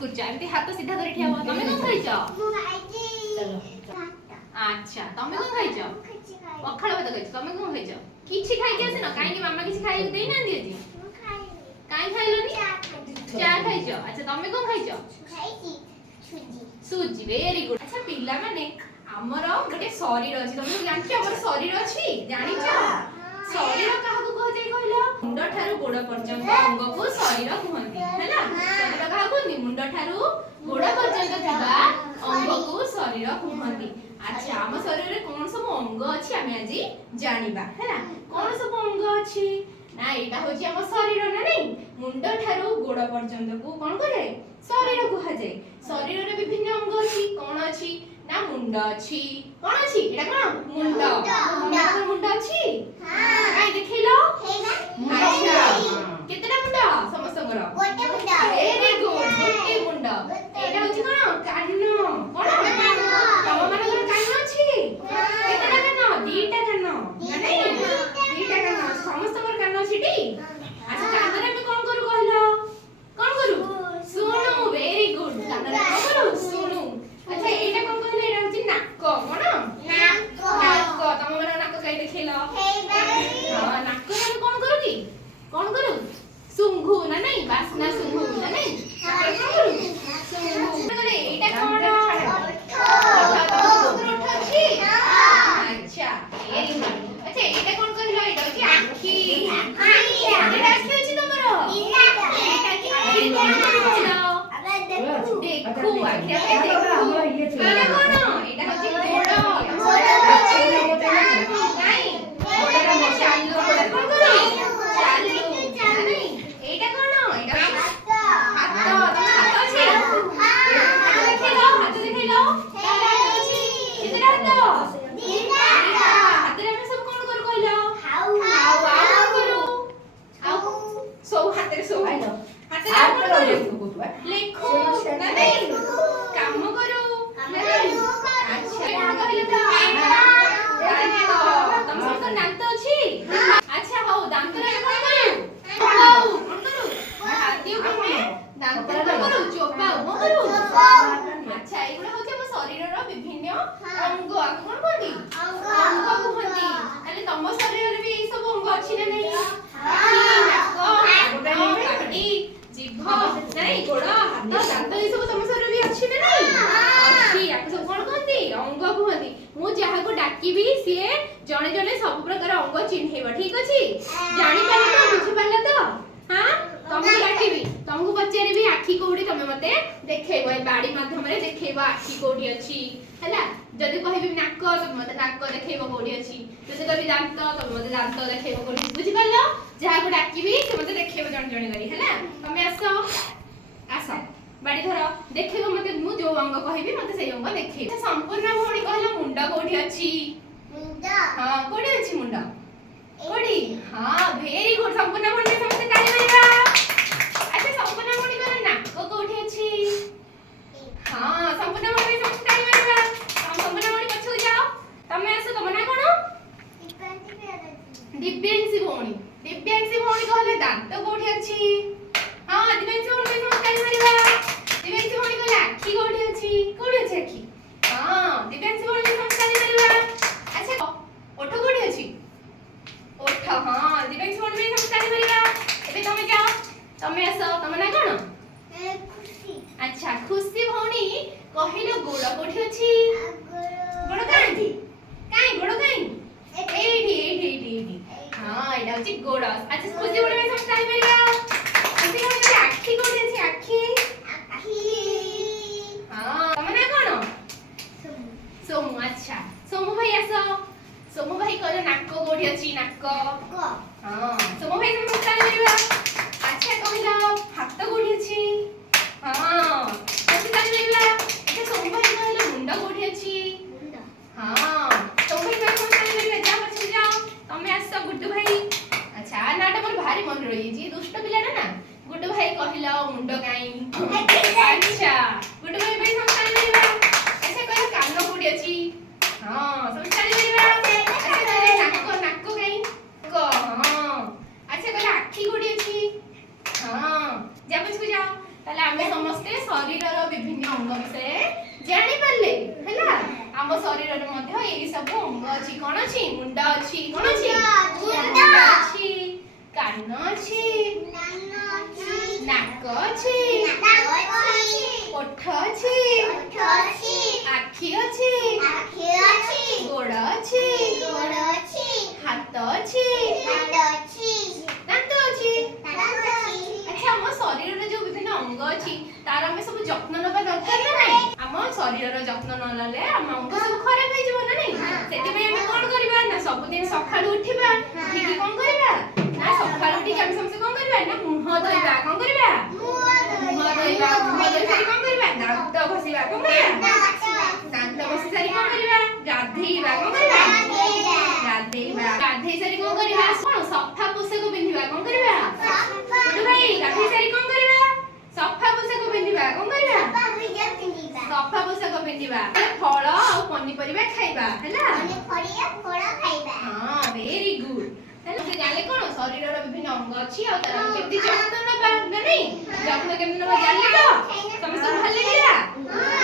biscuit एमती हाथ सीधा कर ठिया हो तमे कोन खाइछ अच्छा तमे कोन खाइछ पखाळ भात खाइछ तमे कोन खाइछ किछि खाइ के न काहे कि मामा किछि खाइ देई ना दिए काहे खाइलोनी चा खाइछ अच्छा तमे कोन खाइछ सुजी वेरी गुड अच्छा पिल्ला माने हमर गोटे शरीर अछि तमे जानछि हमर शरीर अछि जानिछ शरीर काहाकू कह जाय कहलो मुंड ठारू गोड़ पर्यंत अंग को शरीर कहंती हैला शरीर काहाकू नि मुंड ठारू गोड़ पर्यंत थिबा अंग को शरीर कहंती अच्छा हम शरीर रे कोन सब अंग अछि हमें आज जानिबा हैला कोन सब अंग अछि ना एटा होची हम शरीर ना नहीं मुंड ठारू गोड़ पर्यंत को कोन करे शरीर कह जाय शरीर रे विभिन्न अंग अछि कोन अछि ना मुंड अछि कोन अछि एटा कोन मुंड हमर मुंड अछि हां काई देखिलो अच्छा केतेटा मुंड समस्तकर गोटे मुंड वेरी गुड गोटे मुंड एटा होची कोन कान कोन तम मानकर कान अछि केतेटा कान दीटा कान नाही दीटा कान समस्तकर कान अछि टी अच्छा कान रे कोन करू कहलो कोन करू सुनु वेरी गुड कान रे कोन करू सुनु अच्छा एटा कोन कहले एटा होची नाक कोन नाक तम मन नाक काई देखिलो हां नाक रे कोन करू की कोन करू सुंघू ना नहीं बासना सुंघू ना नहीं कोन करू सुंघू करे एटा कोन अच्छा वेरी गुड अच्छा एटा कोन कहलो एटा होची आखी एटा आखी अछि तमरो एटा की आखी कोन कहलो देखू आखी एटा कोन एटा होची गोड़ नहीं गोड़ चालू गोड़ कोन करू चालू नहीं एटा कोन एटा हाथ तम हाथ अछि हाथ देखिलो केतेटा हाथ दीटा हाथ रे हम सब कोन करू कहलो हाउ करू हाउ सो हाथ रे सो हाथ रे कोन करू लेखो ना नहीं काम करू ना नहीं अच्छा कहले तो तम सब तो दांत अछि अच्छा हो दांत रे कोन करू हाउ कोन करू खाद्य कोन दांत रे कोन करू चोपा कोन करू अच्छा एगुडा होचे हम शरीर रो विभिन्न अंग कोन कोनी अंग कहंती अरे तम शरीर रे भी ए सब अंग अछि ना नहीं नाक काटी जिभ नहीं गोड़ हाथ दांत ए सब तम शरीर भी अछि ना नहीं अछि आप सब कोन कहंती अंग कहंती मु जहा को डाकीबी सिए जणे जणे सब प्रकार अंग चिन्हेबा ठीक अछि जानि पाले तो बुझि पाले तो हां तुमको डाकीबी तुमको पचारिबी आखी कोडी तमे मते देखेबो ए बाडी माध्यम रे देखेबो आखी कोडी अछि हैला जदी कहबी नाक तमे मते नाक देखेबो कोडी अछि जदी कहबी दांत तमे मते दांत देखेबो कोडी बुझि पालो जहा को डाकीबी से मते देखेबो जण जणी करी हैला तमे आसो आसो बाडी धर देखेबो मते मु जो अंग कहबी मते सेई अंग देखेबो संपूर्ण भौणी कहला मुंडा कोडी अछि मुंडा हां कोडी अछि मुंडा कोडी हां वेरी गुड संपूर्ण भौणी समस्त ताली मारिबा अच्छा संपूर्ण भौणी कहला नाक कोठी अछि हां संपूर्ण भौणी समस्त ताली मारिबा संपूर्ण भौणी पछू जाओ तमे आसो तम ना कोन दिव्यांशी भौणी कहले दांत कोठी अछि हां दिव्यांशी भौणी समस्त ताली मारिबा दिव्यांशी भौणी कहले आखी कोठी अछि आखी हां दिव्यांशी भौणी समस्त ताली मारिबा अच्छा ओठ कोठी अछि ओठ हां दिव्यांशी भौणी समस्त ताली मारिबा एबे तमे जाओ तमे आसो तम ना कोन खुशी अच्छा खुशी भौणी कहिलो गोड़ कोठी अछि गोड़ कांती काई गोड़ काई एठी हां एटा होची गोड़ अच्छा खुशी भौणी में समस्त ताली मारिबा खुशी भौणी कहले आखी कोठी अछि आखी हां तम ना कोन सोमू अच्छा सोमू भाई आसो सोमू भाई कहले नाक कोठी अछि नाक हां सोमू भाई समस्त ताली मारिबा अच्छा कहलो हाथ कोठी अछि हां समस्त ताली मारिबा अच्छा सोमू भाई कहले मुंड कोठी ଅଛି ମୁଣ୍ଡ ଅଛି କଣ ଅଛି ମୁଣ୍ଡ ଅଛି କାନ ଅଛି ନାକ ଅଛି ଓଠ ଅଛି ଆଖି ଅଛି ଗୋଡ଼ ଅଛି ହାତ ଅଛି ଦାନ୍ତ ଅଛି ଆଚ୍ଛା ଆମ ଶରୀରରେ ଯୋଉ ବିଭିନ୍ନ ଅଙ୍ଗ ଅଛି ତାର ଆମେ ସବୁ ଯତ୍ନ ନେବା ଦରକାର ନା ନାହିଁ ଆମ ଶରୀରର ଯତ୍ନ ନ ନେଲେ ଆମ ଅଙ୍ଗ ସବୁ ଖରାପ ହେଇଯିବ ନା ନାହିଁ ସେଥିପାଇଁ ଆମେ କଣ କରିବା ନା ସବୁଦିନ ସକାଳୁ ଉଠିବା ଉଠିକି କଣ କରିବା ନା ସକାଳୁ ଉଠିକି ଆମେ ସମସ୍ତେ କଣ କରିବା ନା ମୁହଁ ଧୋଇବା କଣ କରିବା ମୁହଁ ଧୋଇବା ମୁହଁ ଧୋଇ ସାରି କଣ କରିବା ଦାନ୍ତ ଘଷିବା କଣ କରିବା ଦାନ୍ତ ଘଷି ସାରି କଣ କରିବା ଗାଧେଇବା କଣ କରିବା ଗାଧେଇ ସାରି କଣ କରିବା କଣ ସଫା ପୋଷାକ ପିନ୍ଧିବା କଣ କରିବା ଗୁଡୁ ଭାଇ ଗାଧେଇ ସାରି କଣ କରିବା ସଫା ପୋଷାକ ପିନ୍ଧିବା କଣ କରିବା ସଫା ପୋଷାକ ପିନ୍ଧିବା ଫଳ ଆଉ ପନିପରିବା ଖାଇବା ହେଲା ହଁ ଭେରି ଗୁଡ ସେ ଜାଣିଲେ କଣ ଶରୀରର ବିଭିନ୍ନ ଅଙ୍ଗ ଅଛି ଆଉ ତାର କେମିତି ଯତ୍ନ ନେବା ନା ନାଇଁ ଯତ୍ନ କେମିତି ନେବା ଜାଣିଲେ ତ ସମସ୍ତଙ୍କୁ ଭଲ ଲାଗିଲା